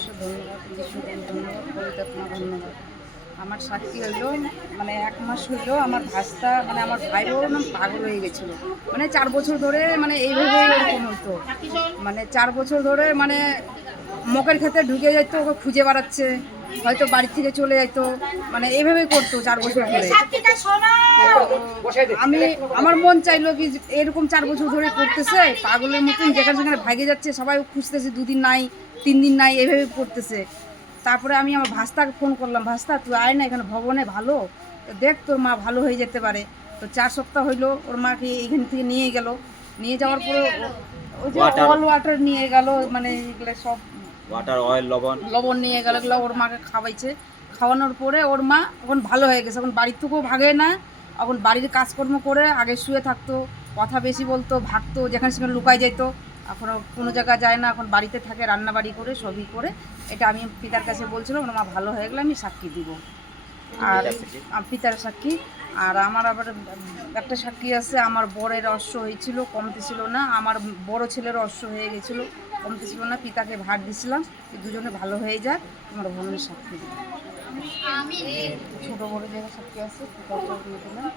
অবশ্যই ধন্যবাদ, যিশুকে ধন্যবাদ, পবিত্রাত্মা ধন্যবাদ। আমার সাক্ষী হইলো মানে 1 মাস হইলো আমার ভাস্তা মানে আমার ভাইরও না পাগল হয়ে গেছিলো। মানে 4 বছর ধরে মানে এইভাবেই ওরকম হতো। মানে 4 বছর ধরে মানে মকের ক্ষেতে ঢুকে যেত, ওকে খুঁজে বেড়াচ্ছে, হয়তো বাড়ি থেকে চলে যেত, মানে এইভাবেই করতো 4 বছর ধরে। তো আমি আমার মন চাইলো কি যে এরকম 4 বছর ধরে করতেছে পাগলের মতন, যেখানে সেখানে ভাগে যাচ্ছে, সবাই খুঁজতেছে, 2 দিন নাই 3 দিন নাই এইভাবে করতেছে। তারপরে আমি আমার ভাস্তাকে ফোন করলাম, ভাস্তা তুই আয় না এখানে ভবনে, ভালো দেখ তোর মা ভালো হয়ে যেতে পারে। তো 4 সপ্তাহ হইলো ওর মাকে এইখান থেকে নিয়ে গেল, নিয়ে যাওয়ার পরে ওই যে অল ওয়াটার নিয়ে গেল, মানে এগুলো সব ওয়াটার, অয়েল, লবণ লবণ নিয়ে গেল, এগুলো ওর মাকে খাওয়াইছে। খাওয়ানোর পরে ওর মা এখন ভালো হয়ে গেছে, এখন বাড়ির থেকেও ভাগে না, এখন বাড়ির কাজকর্ম করে আগে শুয়ে থাকতো, কথা বেশি বলতো, ভাগতো, যেখানে সেখানে লুকায় যেত, এখনও কোনো জায়গায় যায় না, এখন বাড়িতে থাকে, রান্নাবাড়ি করে সবই করে। এটা আমি পিতার কাছে বলছিলাম, ওর মা ভালো হয়ে গেলে আমি সাক্ষী দিব। আর পিতার সাক্ষী। আর আমার আবার একটা সাক্ষী আছে, আমার বরের অশ্ব হয়েছিল, কমতে ছিল না, আমার বড় ছেলের অশ্ব হয়ে গেছিলো, কমতে ছিল না, পিতাকে ভার দিছিলাম দুজনে ভালো হয়ে যাক, আমার ভবনের সাক্ষী দিই। ছোটো বড় জায়গায় সাক্ষী আছে, পিতাকেও দিয়ে দিলাম।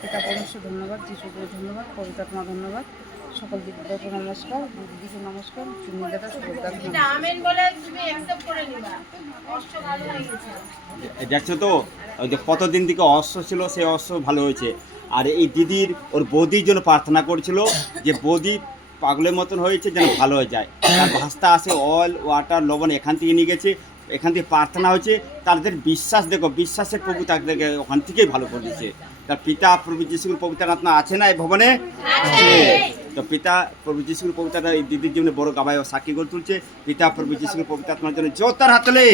পিতা পরমেশ্বর ধন্যবাদ, যিশুকে ধন্যবাদ, পবিত্রাত্মা ধন্যবাদ, সকল দিদিকে নমস্কার, দিদিকে নমস্কার, চুন্নি দাদা সুভদ্রাকে দেখছো তো, ওই যে কতদিন থেকে অস্ত্র ছিল, সেই অস্ত্র ভালো হয়েছে। আর এই দিদির ওর বৌদির জন্য প্রার্থনা করেছিল যে বৌদি পাগলের মতন হয়েছে, যেন ভালো হয়ে যায়। তার ভাস্তা আছে, অয়েল, ওয়াটার, লবণ এখান থেকে নিয়ে গেছে, এখান থেকে প্রার্থনা হয়েছে। তাদের বিশ্বাস দেখো, বিশ্বাসের প্রভু তাদেরকে ওখান থেকেই ভালো করে দিয়েছে। তার পিতা প্রভু যিশুর পবিত্র আত্মা আছে না এই ভবনে? তো পিতা প্রভু যিশুর পবিত্র আত্মা এই দিদির জন্য বড় গাবায় সাক্ষী করে তুলছে। পিতা প্রভু যিশুর পবিত্র আত্মার জন্য জোরদার হাত তোলে।